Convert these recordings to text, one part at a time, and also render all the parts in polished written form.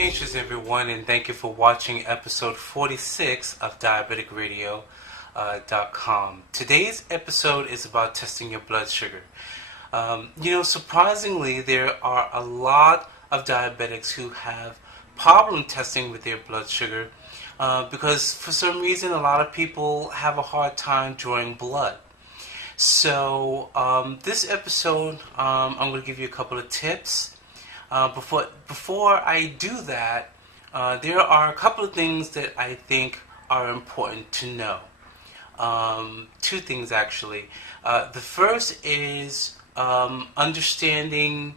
Salutations everyone, and thank you for watching episode 46 of DiabeticRadio.com. Today's episode is about testing your blood sugar. Surprisingly, there are a lot of diabetics who have problem testing with their blood sugar because for some reason a lot of people have a hard time drawing blood. So this episode, I'm going to give you a couple of tips. Before I do that, there are a couple of things that I think are important to know. Two things actually. The first is understanding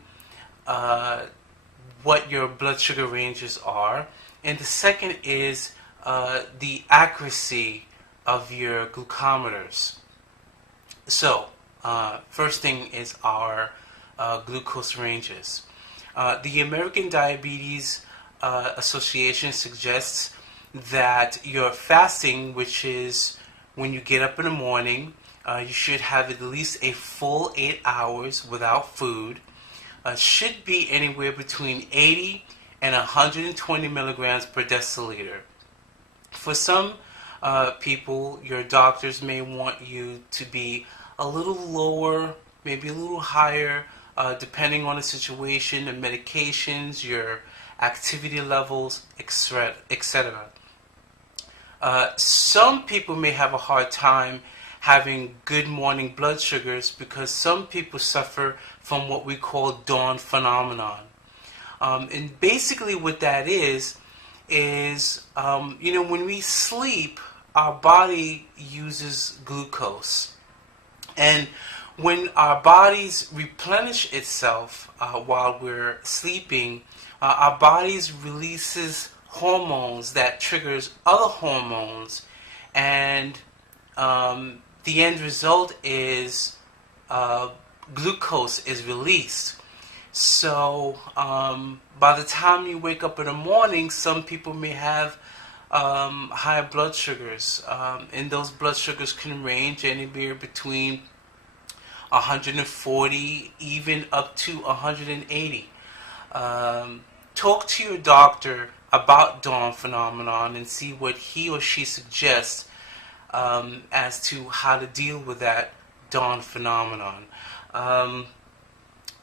what your blood sugar ranges are, and the second is the accuracy of your glucometers. So, first thing is our glucose ranges. The American Diabetes Association suggests that your fasting, which is when you get up in the morning, you should have at least a full 8 hours without food, should be anywhere between 80 and 120 milligrams per deciliter. For some people, your doctors may want you to be a little lower, maybe a little higher, depending on the situation, the medications, your activity levels, etc. Some people may have a hard time having good morning blood sugars because some people suffer from what we call dawn phenomenon. And basically what that is when we sleep, our body uses glucose. And when our bodies replenish itself while we're sleeping, our bodies releases hormones that triggers other hormones, and the end result is glucose is released. So by the time you wake up in the morning, some people may have higher blood sugars, and those blood sugars can range anywhere between 140 even up to 180. Talk to your doctor about dawn phenomenon and see what he or she suggests as to how to deal with that dawn phenomenon.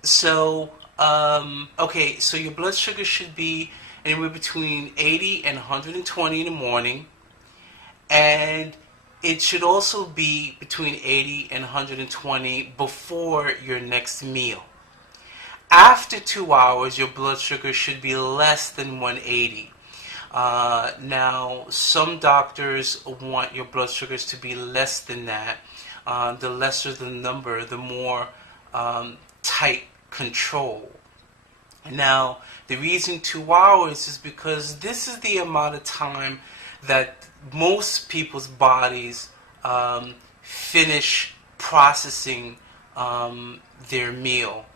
So your blood sugar should be anywhere between 80 and 120 in the morning, and it should also be between 80 and 120 before your next meal. After 2 hours, your blood sugar should be less than 180. Now, some doctors want your blood sugars to be less than that. The lesser the number, the more tight control. Now, the reason 2 hours is because this is the amount of time that most people's bodies finish processing their meal.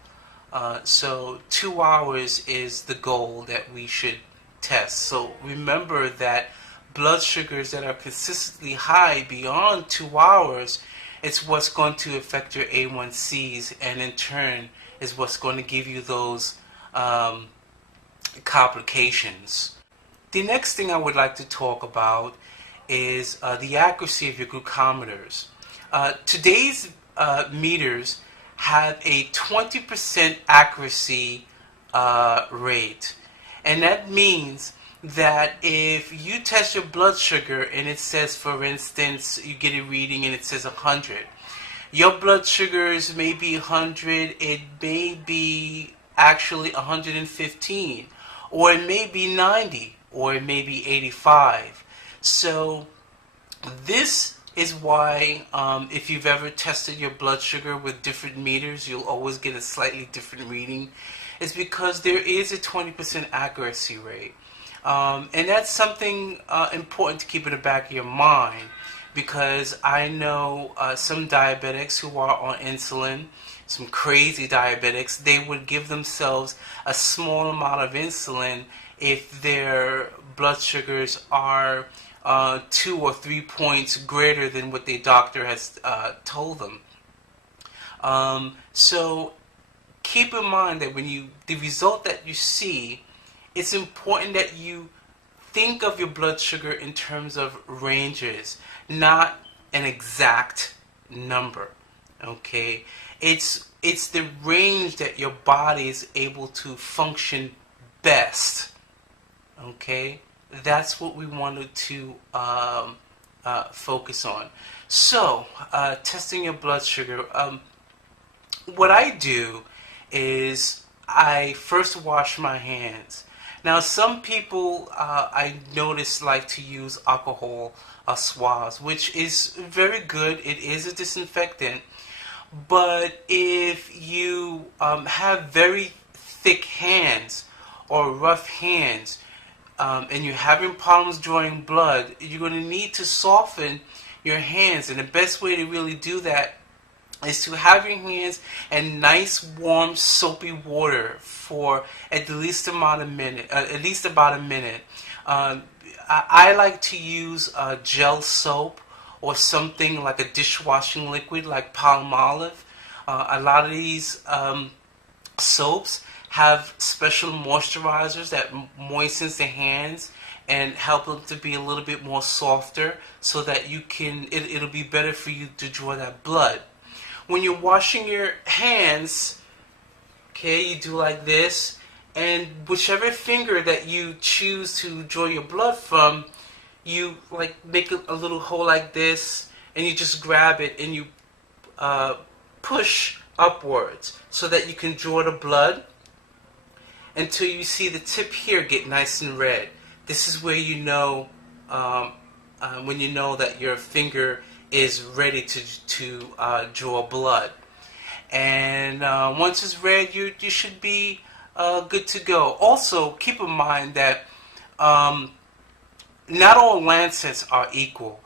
So 2 hours is the goal that we should test. So remember that blood sugars that are consistently high beyond 2 hours, it's what's going to affect your A1Cs, and in turn is what's going to give you those complications. The next thing I would like to talk about is the accuracy of your glucometers. Today's meters have a 20% accuracy rate, and that means that if you test your blood sugar and it says, for instance, you get a reading and it says 100, your blood sugars may be 100, it may be actually 115, or it may be 90, or it may be 85. So this is why if you've ever tested your blood sugar with different meters, you'll always get a slightly different reading. It's because there is a 20% accuracy rate. And that's something important to keep in the back of your mind, because I know some diabetics who are on insulin, some crazy diabetics, they would give themselves a small amount of insulin if their blood sugars are 2 or 3 points greater than what their doctor has told them. So keep in mind that the result that you see it's important that you think of your blood sugar in terms of ranges, not an exact number. Okay, it's the range that your body is able to function best. Okay, that's what we wanted to focus on. So, testing your blood sugar. What I do is I first wash my hands. Now, some people I notice like to use alcohol swabs, which is very good. It is a disinfectant. But if you have very thick hands or rough hands, and you're having problems drawing blood, you're going to need to soften your hands. And the best way to really do that is to have your hands in nice, warm, soapy water for at least about a minute. I like to use gel soap or something like a dishwashing liquid like Palmolive. A lot of these soaps have special moisturizers that moistens the hands and help them to be a little bit more softer, so that it'll be better for you to draw that blood. When you're washing your hands, okay, you do like this, and whichever finger that you choose to draw your blood from, you like make a little hole like this, and you just grab it and you push upwards so that you can draw the blood until you see the tip here get nice and red. This is where you know when you know that your finger is ready to draw blood. And once it's red, you should be good to go. Also, keep in mind that not all lancets are equal.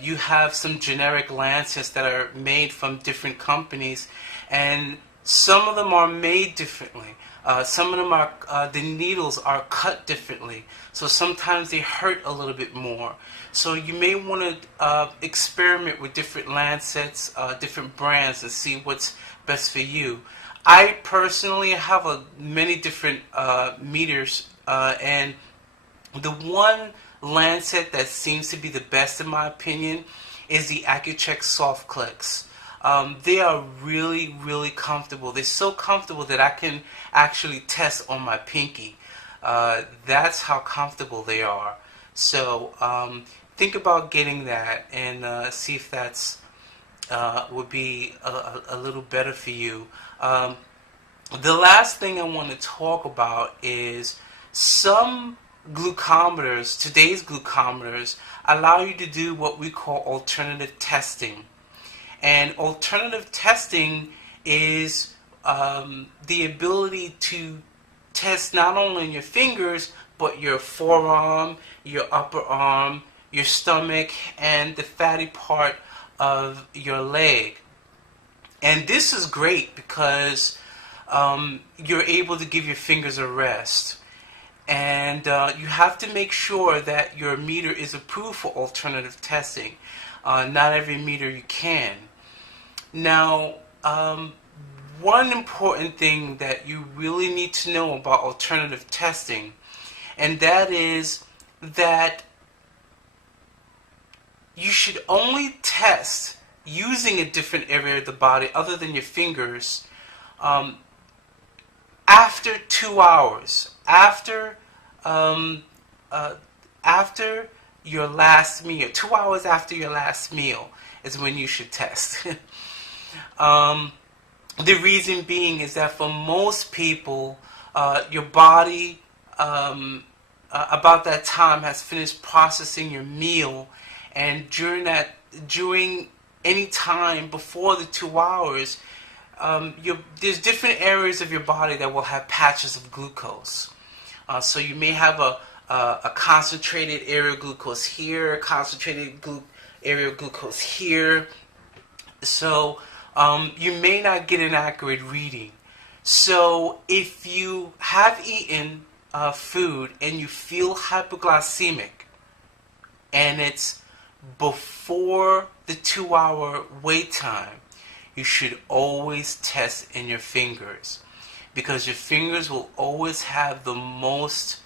You have some generic lancets that are made from different companies, and some of them are made differently. Some of them are the needles are cut differently, so sometimes they hurt a little bit more. So you may want to experiment with different lancets, different brands, and see what's best for you. I personally have many different meters, and the one lancet that seems to be the best in my opinion is the Accucheck Soft Clicks. They are really, really comfortable. They're so comfortable that I can actually test on my pinky. That's how comfortable they are. So think about getting that and see if that's would be a little better for you. The last thing I want to talk about is some glucometers, today's glucometers, allow you to do what we call alternative testing. And alternative testing is the ability to test not only in your fingers, but your forearm, your upper arm, your stomach, and the fatty part of your leg. And this is great because you're able to give your fingers a rest. And you have to make sure that your meter is approved for alternative testing. Not every meter you can. Now, one important thing that you really need to know about alternative testing, and that is that you should only test using a different area of the body other than your fingers after 2 hours, after your last meal. 2 hours after your last meal is when you should test. The reason being is that for most people, your body about that time has finished processing your meal, and during any time before the 2 hours, there's different areas of your body that will have patches of glucose. So you may have a concentrated area of glucose here, a concentrated area of glucose here. So you may not get an accurate reading. So if you have eaten food and you feel hypoglycemic, and it's before the 2 hour wait time, you should always test in your fingers. because your fingers will always have the most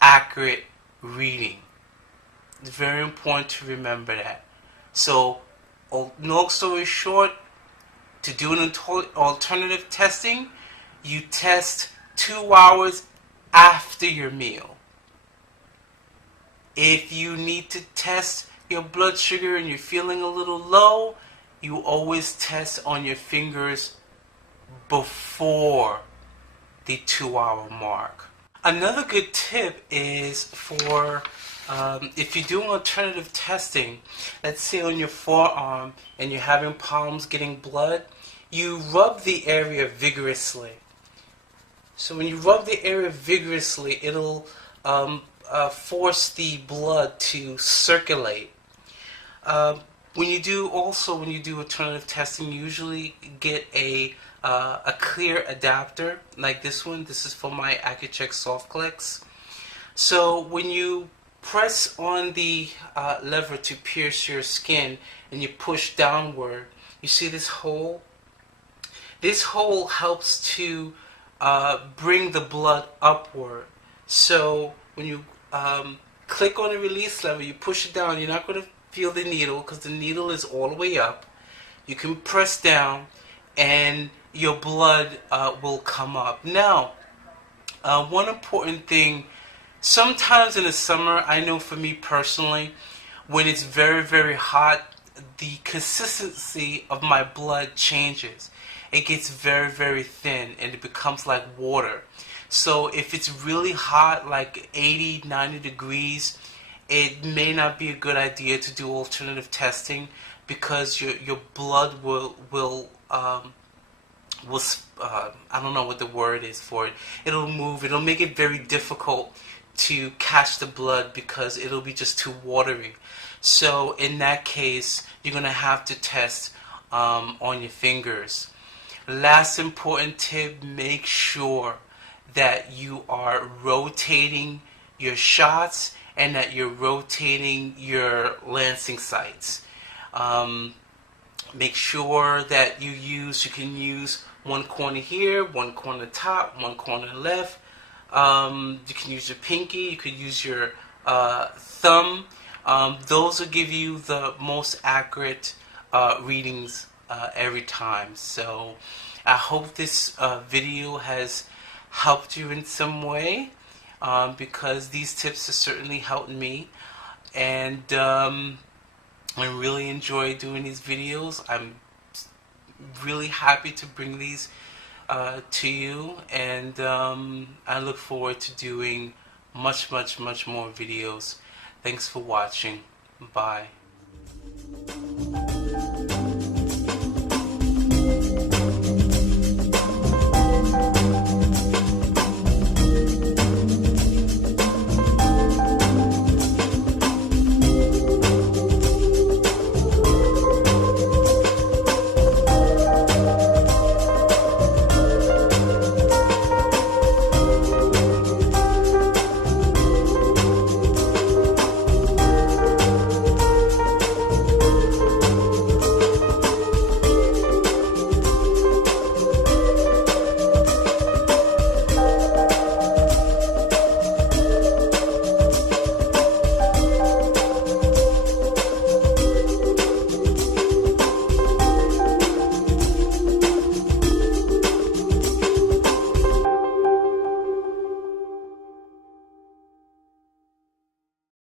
accurate reading. It's very important to remember that. So, long story short, to do an alternative testing, you test 2 hours after your meal. If you need to test your blood sugar and you're feeling a little low, you always test on your fingers before the 2 hour mark. Another good tip is for if you're doing alternative testing, let's say on your forearm and you're having problems getting blood, you rub the area vigorously. So when you rub the area vigorously, it'll force the blood to circulate. When you do alternative testing, you usually get a clear adapter like this one. This is for my Accucheck Soft Clicks. So when you press on the lever to pierce your skin and you push downward, you see this hole? This hole helps to bring the blood upward. So when you click on the release lever, you push it down, you're not going to feel the needle because the needle is all the way up. You can press down and your blood will come up. Now, one important thing, sometimes in the summer, I know for me personally, when it's very, very hot, the consistency of my blood changes. It gets very, very thin and it becomes like water. So if it's really hot, like 80, 90 degrees, it may not be a good idea to do alternative testing because your blood will I don't know what the word is for it. It'll move. It'll make it very difficult to catch the blood because it'll be just too watery. So in that case, you're going to have to test on your fingers. Last important tip, make sure that you are rotating your shots and that you're rotating your lancing sites. Make sure that you can use one corner here, one corner top, one corner left. You can use your pinky, you could use your thumb. Those will give you the most accurate readings every time. So I hope this video has helped you in some way, because these tips have certainly helped me, and I really enjoy doing these videos. I'm really happy to bring these to you, and I look forward to doing much more videos. Thanks for watching. Bye.